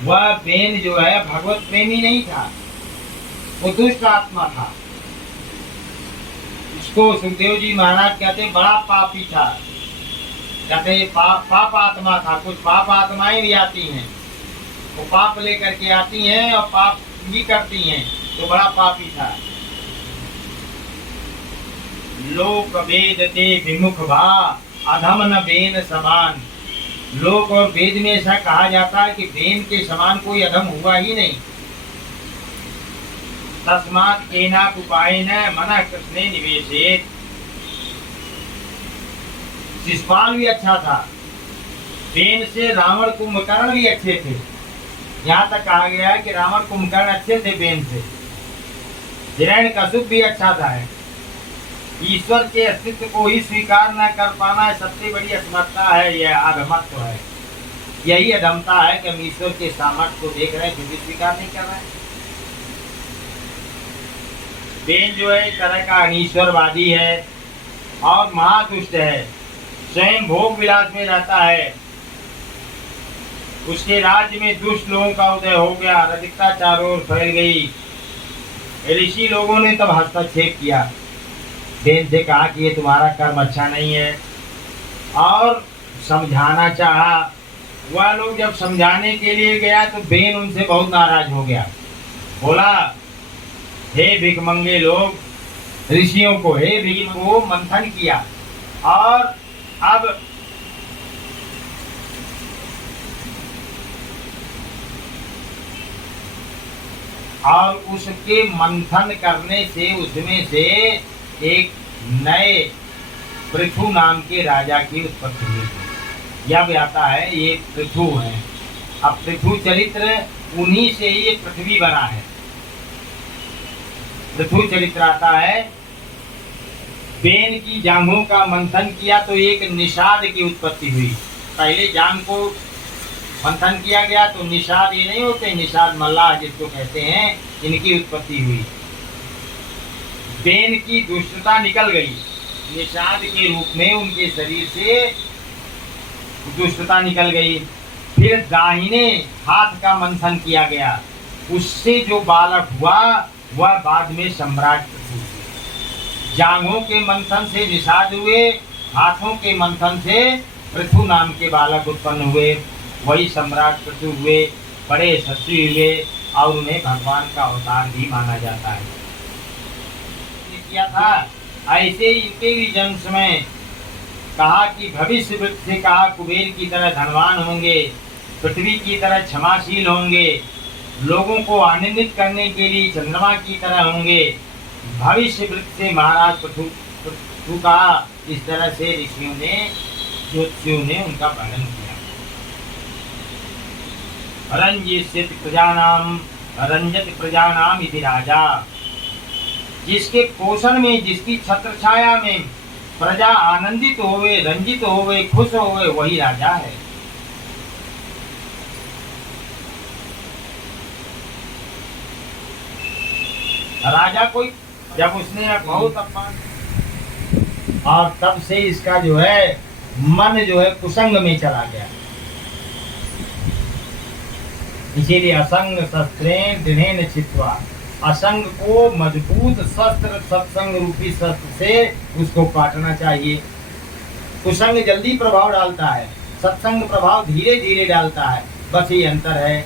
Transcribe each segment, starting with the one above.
वह बेन जो है भगवत प्रेमी नहीं था, वो दुष्ट आत्मा था। उसको सुखदेव जी महाराज कहते बड़ा पापी था, कहते पाप आत्मा था। कुछ पाप आत्माएं भी आती हैं, वो पाप लेकर के आती हैं और पाप भी करती हैं, तो बड़ा पापी था। लोक वेद ते विमुख भा अधम न बेन समान। लोक और वेद में ऐसा कहा जाता है कि बेन के समान कोई अधम हुआ ही नहीं। तस्मात् केनाक उपायेन मनः कृष्णे निवेशेत। शिशुपाल भी अच्छा था, बेन से रावण कुंभकर्ण भी अच्छे थे। यहाँ तक कहा गया है कि रावण कुंभकर्ण अच्छे थे बेन से। हिरण्यकशिप भी अच्छा था। ईश्वर के अस्तित्व को ही स्वीकार न कर पाना सबसे बड़ी असमर्थता है, यह अधमत्व है। यही अधमता है कि हम ईश्वर के सामर्थ्य को देख रहे हैं फिर भी स्वीकार नहीं कर रहे हैं। बेन जो है एक तरह का अनीश्वरवादी है और महादुष्ट है। स्वयं भोग विलास में रहता है। उसके राज्य में दुष्ट लोगों का उदय हो गया, अराजकता चारों ओर फैल गई। ऋषि लोगों ने तब हस्तक्षेप किया, बेन से कहा कि ये तुम्हारा कर्म अच्छा नहीं है और समझाना चाहा। वह लोग जब समझाने के लिए गया तो बेन उनसे बहुत नाराज हो गया। बोला, हे भिखमंगे लोग, ऋषियों को हे भिख को मंथन किया और अब उसके मंथन करने से उसमें से एक नए पृथु नाम के राजा की उत्पत्ति हुई। यह भी आता है, ये पृथु है। अब पृथु चरित्र उन्हीं से ही ये पृथ्वी बना है। पृथु चरित्र आता है। बेन की जांघों का मंथन किया तो एक निषाद की उत्पत्ति हुई। पहले जांघ को मंथन किया गया तो निषाद ये नहीं होते, निषाद मल्लाह जिसको कहते हैं, इनकी उत्पत्ति हुई। बेन की दुष्टता निकल गई, निषाद के रूप में उनके शरीर से दुष्टता निकल गई। फिर दाहिने हाथ का मंथन किया गया, उससे जो बालक हुआ वह बाद में सम्राट पृथु हुए। जांघों के मंथन से निषाद हुए, हाथों के मंथन से पृथु नाम के बालक उत्पन्न हुए, वही सम्राट पृथु हुए। बड़े यशस्वी हुए और उन्हें भगवान का अवतार भी माना जाता है। किया था ऐसे ही इनके भी जन्म समय कहा कि भविष्य वृत्त से कहा कुबेर की तरह धनवान होंगे, पृथ्वी की तरह क्षमाशील होंगे, लोगों को आनंदित करने के लिए चंद्रमा की तरह होंगे। भविष्य वृत्त से महाराज पृथु का इस तरह से ऋषियों ने, ज्योतिषियों ने उनका वर्णन किया। रंजित प्रजानाम रंजत प्रजानाम इति राजा। जिसके पोषण में, जिसकी छत्र छाया में प्रजा आनंदित होवे, रंजित होवे, खुश होवे, वही राजा है। राजा कोई जब उसने बहुत अपमान, और तब से इसका जो है मन जो है कुसंग में चला गया। इसीलिए असंग शस्त्रेण दृढ़ेन चित्वा, असंग को मजबूत शस्त्र सत्संग रूपी शस्त्र से उसको काटना चाहिए। कुसंग जल्दी प्रभाव डालता है, सत्संग प्रभाव धीरे धीरे डालता है, बस ये अंतर है।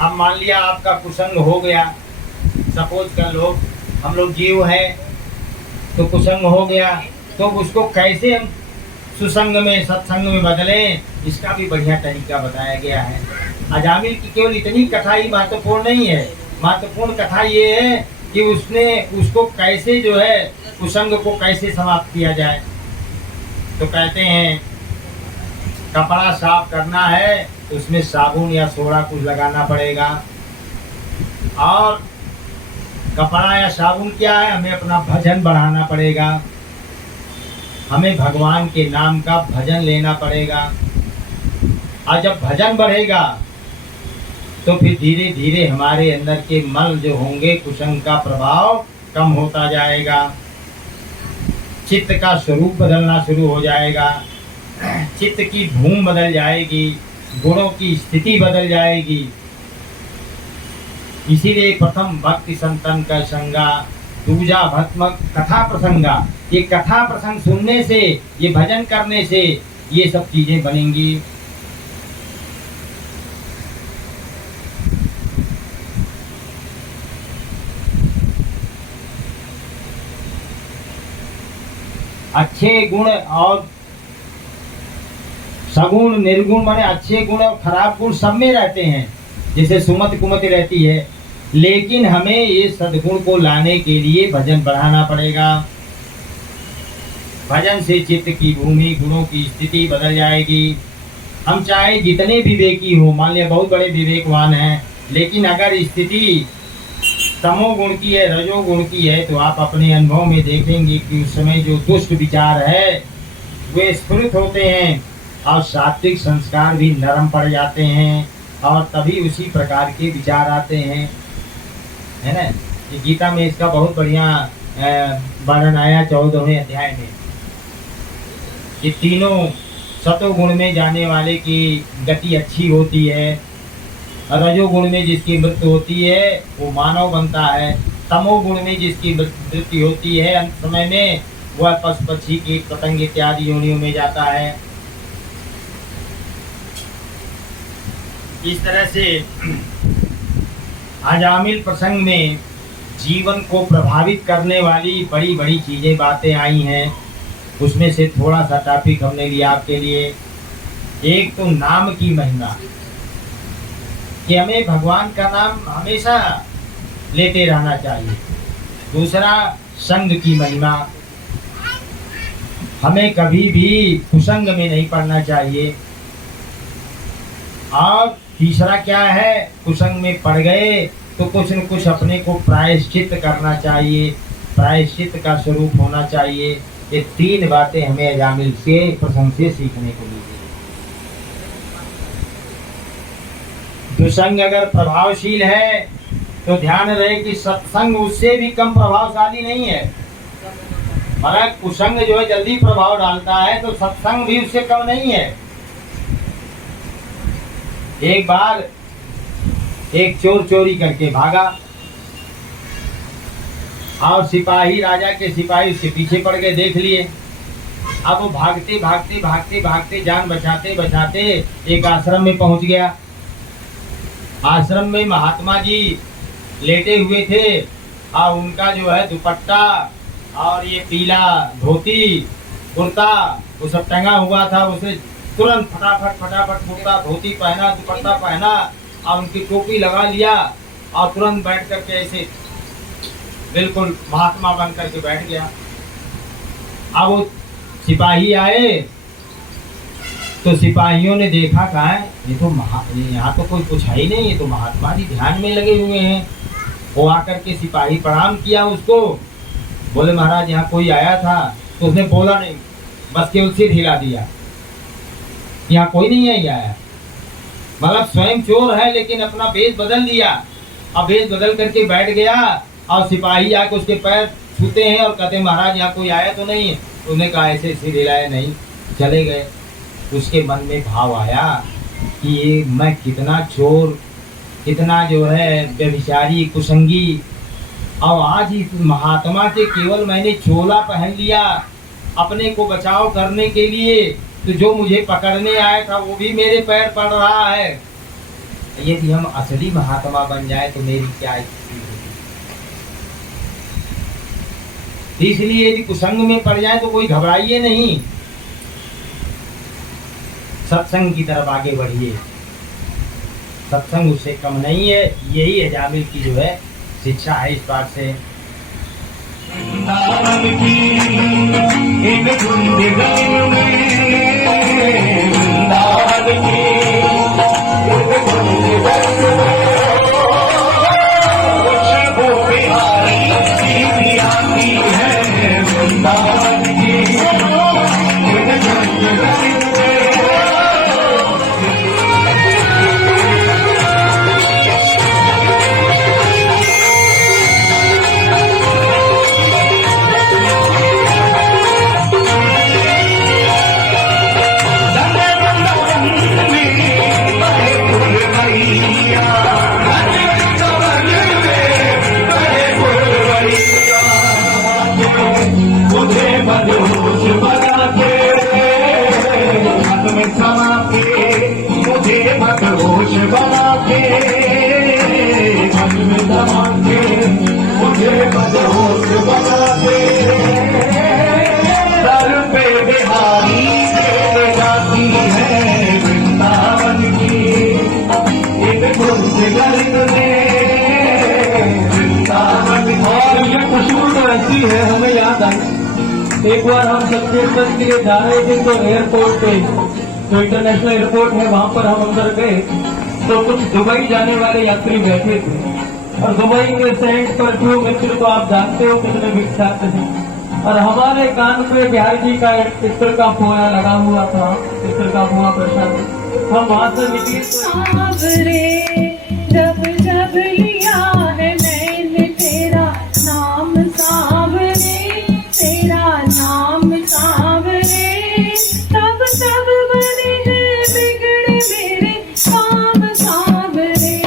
अब मान लिया आपका कुसंग हो गया, सपोज कर लो हम लोग जीव है तो कुसंग हो गया, तो उसको कैसे हम सुसंग में, सत्संग में बदलें, इसका भी बढ़िया तरीका बताया गया है। अजामिल की केवल इतनी कथा ही महत्वपूर्ण नहीं है। महत्वपूर्ण कथा ये है कि उसने उसको कैसे जो है कुसंग को कैसे समाप्त किया जाए। तो कहते हैं कपड़ा साफ करना है तो उसमें साबुन या सोडा कुछ लगाना पड़ेगा। और कपड़ा या साबुन क्या है, हमें अपना भजन बढ़ाना पड़ेगा, हमें भगवान के नाम का भजन लेना पड़ेगा। और जब भजन बढ़ेगा तो फिर धीरे धीरे हमारे अंदर के मल जो होंगे, कुसंग का प्रभाव कम होता जाएगा, चित्त का स्वरूप बदलना शुरू हो जाएगा, चित्त की धूम बदल जाएगी, गुणों की स्थिति बदल जाएगी। इसीलिए प्रथम भक्ति संतन का संगा, दूजा भस्म कथा प्रसंगा। ये कथा प्रसंग सुनने से, ये भजन करने से ये सब चीजें बनेंगी। अच्छे गुण और सगुण निर्गुण माने अच्छे गुण और खराब गुण सब में रहते हैं, जैसे सुमति कुमति रहती है। लेकिन हमें ये सद्गुण को लाने के लिए भजन बढ़ाना पड़ेगा। भजन से चित्त की भूमि, गुणों की स्थिति बदल जाएगी। हम चाहे जितने विवेकी हो, मान लिया बहुत बड़े विवेकवान हैं, लेकिन अगर स्थिति तमोगुण की है, रजोगुण की है, तो आप अपने अनुभव में देखेंगे कि उस समय जो दुष्ट विचार है वे स्फुरित होते हैं और सात्विक संस्कार भी नरम पड़ जाते हैं और तभी उसी प्रकार के विचार आते हैं, है ना। ये गीता में इसका बहुत बढ़िया वर्णन आया 14वें अध्याय में। ये तीनों सतोगुण में जाने वाले की गति अच्छी होती है, रजोगुण में जिसकी मृत्यु होती है वो मानव बनता है, तमोगुण में जिसकी मृत्यु होती है अंत समय में वह पशु पक्षी की पतंग इत्यादि योनियों में जाता है। इस तरह से अजामिल प्रसंग में जीवन को प्रभावित करने वाली बड़ी बड़ी चीजें बातें आई हैं। उसमें से थोड़ा सा टॉपिक हमने लिया आपके लिए। एक तो नाम की महिमा, कि हमें भगवान का नाम हमेशा लेते रहना चाहिए। दूसरा संग की महिमा, हमें कभी भी कुसंग में नहीं पड़ना चाहिए। और तीसरा क्या है, कुसंग में पड़ गए तो कुछ न कुछ अपने को प्रायश्चित करना चाहिए, प्रायश्चित का स्वरूप होना चाहिए। ये तीन बातें हमें अजामिल से प्रसंग से सीखने को मिली। दुसंग अगर प्रभावशील है तो ध्यान रहे कि सत्संग उससे भी कम प्रभावशाली नहीं है। मगर कुसंग जो है जल्दी प्रभाव डालता है तो सत्संग भी उससे कम नहीं है। एक बार एक चोर चोरी करके भागा और सिपाही, राजा के सिपाही उसके पीछे पड़ गए, देख लिए। अब वो भागते भागते भागते भागते जान बचाते बचाते एक आश्रम में पहुंच गया। आश्रम में महात्मा जी लेटे हुए थे और उनका जो है दुपट्टा और ये पीला धोती कुर्ता वो सब टंगा हुआ था। उसे तुरंत फटाफट फटाफट कुर्ता धोती पहना, दुपट्टा पहना और उनकी टोपी लगा लिया और तुरंत बैठ करके ऐसे बिल्कुल महात्मा बन करके बैठ गया। अब वो सिपाही आए तो सिपाहियों ने देखा, कहा है ये तो यहाँ तो कोई कुछ है ही नहीं, ये तो महात्मा जी ध्यान में लगे हुए हैं। वो आकर के सिपाही प्रणाम किया उसको, बोले महाराज यहाँ कोई आया था। तो उसने बोला नहीं, बस केवल सिर हिला दिया, यहाँ कोई नहीं है आया। मतलब स्वयं चोर है लेकिन अपना भेष बदल दिया। अब भेष बदल करके बैठ गया और सिपाही आके उसके पैर छूते हैं और कहते हैं महाराज यहाँ कोई आया तो नहीं है। उन्होंने कहा ऐसे सिर हिलाया नहीं, चले गए। उसके मन में भाव आया कि ये मैं कितना चोर, कितना जो है व्यभिचारी कुसंगी, और आज इस महात्मा से केवल मैंने चोला पहन लिया अपने को बचाव करने के लिए, तो जो मुझे पकड़ने आया था वो भी मेरे पैर पड़ रहा है। यदि हम असली महात्मा बन जाए तो मेरी क्या स्थिति होगी। इसलिए यदि कुसंग में पड़ जाए तो कोई घबराइए नहीं, सत्संग की तरफ आगे बढ़िए। सत्संग उससे कम नहीं है। यही अजामिल की जो है शिक्षा है इस बात से। वृंदावन की इन कुंज गलियों में, वृंदावन की इन कुंज गलियों में, खुशबू बिहारी की आती है। वृंदावन की इन कुंज गलियों में, मुझे मदहोश बना के मन में समा के, मुझे मदहोश बना के मन में समा के, मुझे मदहोश बना के दर पे बिहारी ले जाती है। वृंदावन की इन कुंज गलियों में, वृंदावन और ये खुशबू तो ऐसी है, हमें याद आई एक बार हम संकीर्तन के लिए जा रहे थे तो एयरपोर्ट पे, जो इंटरनेशनल एयरपोर्ट है वहां पर हम अंदर गए तो कुछ दुबई जाने वाले यात्री बैठे थे और दुबई के सेंट परफ्यूम इत्र तो आप जानते हो कितने विख्यात हैं। और हमारे कान पे बिहार जी का इत्र का फोया लगा हुआ था, इत्र का फोया प्रसाद। हम वहां से निकले सावरे जब जब लिया है मैंने तेरा नाम सावरे, तेरा नाम सावरे, तब तब बने हैं बिगड़े मेरे काम सावरे,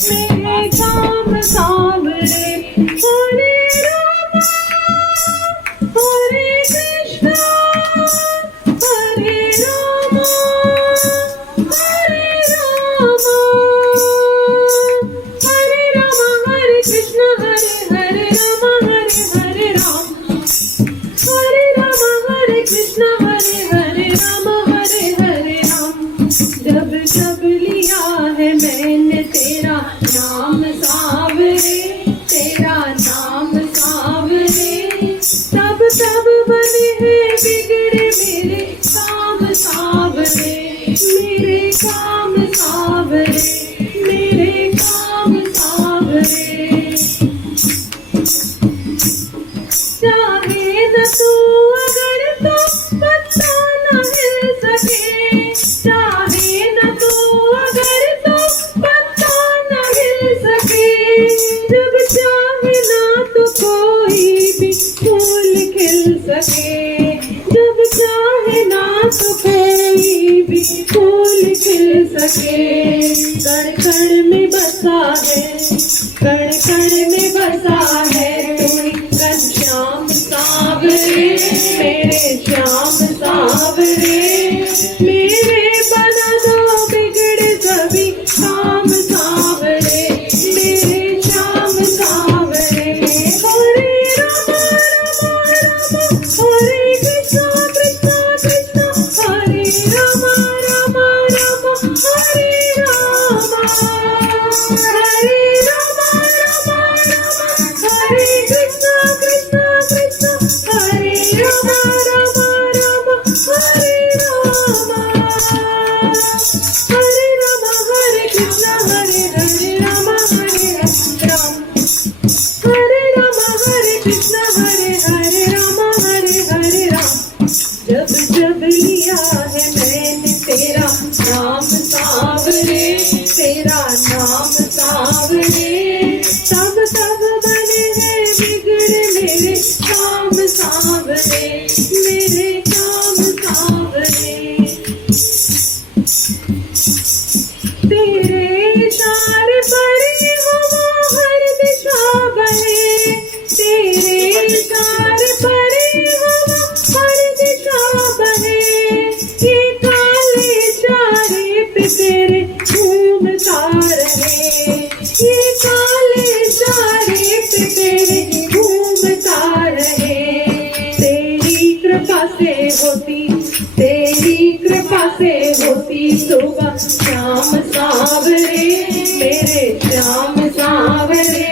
मेरे काम सावरे। हरे राम हरे कृष्ण हरे राम हरे राम, हरे राम हरे कृष्ण हरे हरे राम हरे हरे राम, हरे राम हरे कृष्ण हरे हरे राम हरे हरे राम। जब जब लिया है मैंने तेरा नाम सावरे, तेरा नाम सावरे, तब तब बने हैं बिगड़े मेरे काम सावरे, मेरे काम सावरे, मेरे काम सावरे। चाहे न तू अगर तो पत्ता न हिल सके, चाहे न तू अगर तो पत्ता न हिल सके, जब चाहे ना तो कोई भी फूल खिल सके, जब चाहे ना तो कोई भी फूल खिल सके। कण कण में बसा है, कण कण में बसा है तू घनश्याम सावरे, मेरे श्याम सावरे, मेरे बना दो बिगड़े सभी काम सावरे, मेरे श्याम सावरे। हरे राम राम राम हरे कृष्ण कृष्ण कृष्ण हरे राम राम राम हरे राम, हरे राम राम राम हरे कृष्ण कृष्ण कृष्ण हरे राम राम राम हरे राम, हरे राम हरे कृष्ण हरे हरे राम हरे राम, हरे राम हरे कृष्ण हरे हरे राम हरे हरे राम। जब जब लिया है मैंने तेरा नाम सावरे, तेरा नाम सावरे, तब तब बने हैं बिगड़े मेरे काम सावरे, मेरे काम सावरे। तेरे इशारे पर हवा हर दिशा बहे, तेरे इशारे पर हवा हर दिशा बहे, ये काले इशारे पे तेरे घूमता रहे, ये काले इशारे पे तेरे घूमता रहे। तेरी कृपा से होती, तेरी कृपा से होती सुबह श्याम सावरे, मेरे श्याम सावरे।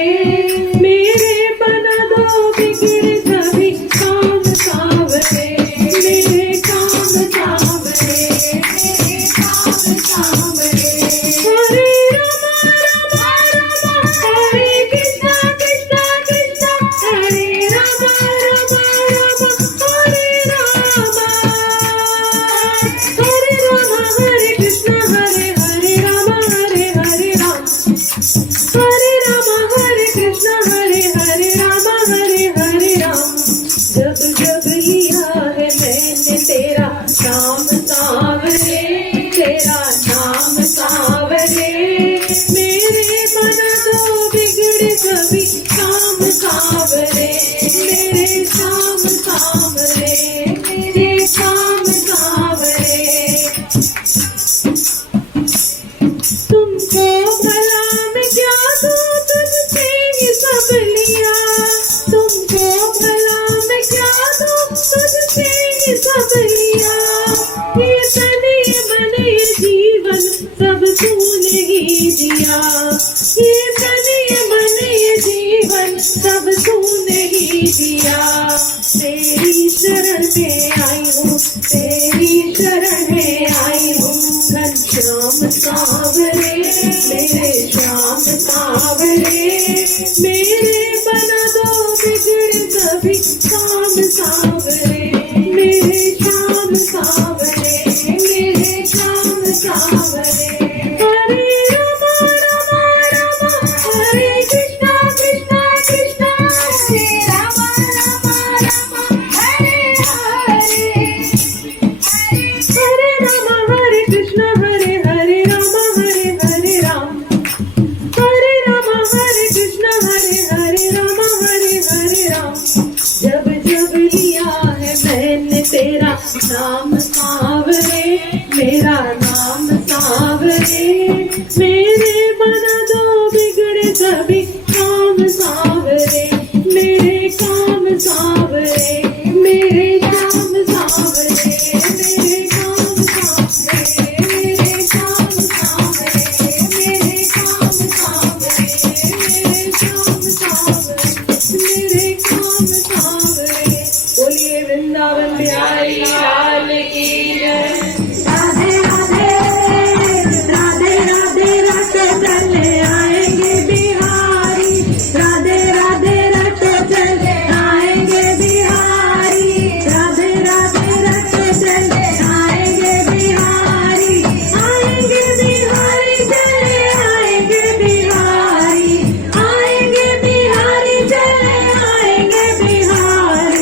तेरी शरण में आई हूँ, तेरी शरण में आई हूँ। घनश्याम सांवरे मेरे श्याम सांवरे, मेरे बना दो बिगड़े सभी काम सांवरे, मेरे श्याम सांवरे, मेरे श्याम सांवरे। हरे रामा रामा रामा, हरे कृष्णा कृष्णा कृष्णा, हरे रामा रामा रामा, हरे हरे, हरे रामा हरे कृष्णा, हरे हरे रामा, हरे हरे राम, हरे रामा हरे कृष्णा, हरे हरे रामा, हरे हरे राम। जब जब लिया है मैंने तेरा नाम सांवरे, मेरा नाम सांवरे, मेरे बना दो बिगड़े सभी काम सांवरे, मेरे काम सांवरे, मेरे काम सांवरे, मेरे काम सांवरे, मेरे काम सांवरे, मेरे काम सांवरे, मेरे काम सांवरे, मेरे काम सांवरे। बोलिए वृंदावन बिहारी लाल की जय। राधे राधे राधे राधे रट चले आएंगे बिहारी, राधे राधे रट चले आएंगे बिहारी, राधे राधे रट चले आएंगे बिहारी, आएंगे बिहारी चले आएंगे बिहारी, आएंगे बिहारी चले आएंगे बिहारी।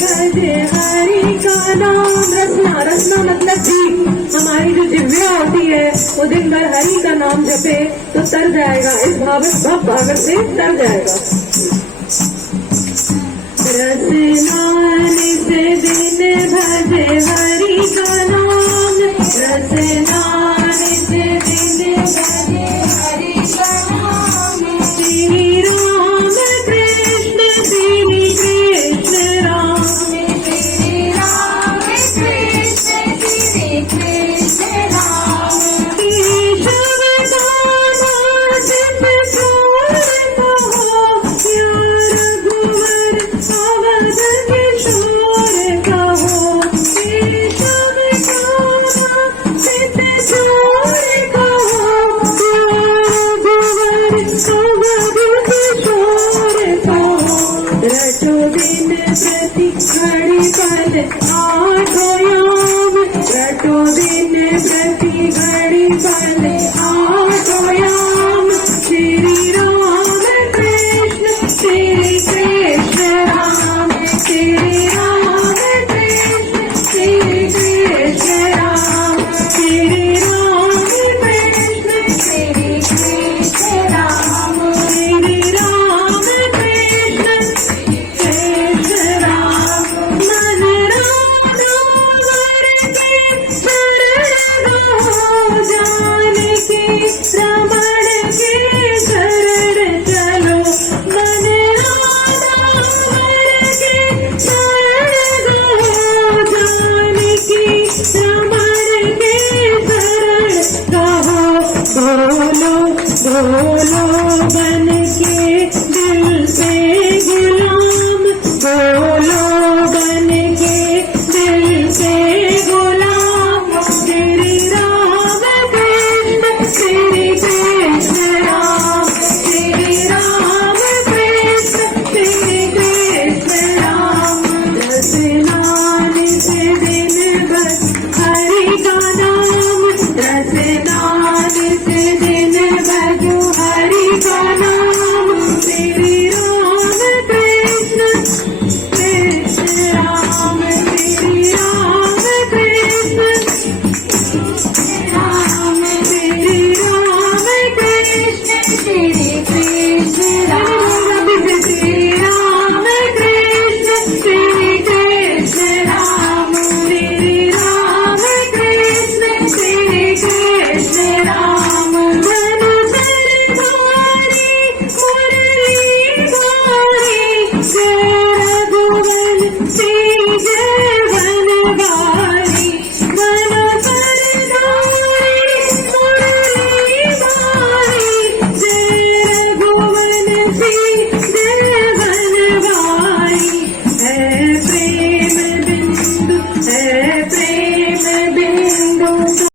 भजे हरि का नाम। रसना, रसना मतलब जीव। हमारी जो जिव्या होती है वो दिन भर हरि का नाम जपे तो तर जाएगा, इस भावक भागर से तर जाएगा। रसनान से दिन भजे हरि का नाम। रसनान से दिन भजे हरि का नाम। श्री राम कृष्ण श्री कृष्ण राम। श्री राम कृष्ण श्री कृष्ण राम। केशव दाना जप जोर कहो, या रघुवर अवध किशोर कहो। केशव दाना जप जोर कहो, या रघुवर अवध किशोर कहो। रटो दिन प्रति घड़ी पल आठो याम। रटो दिन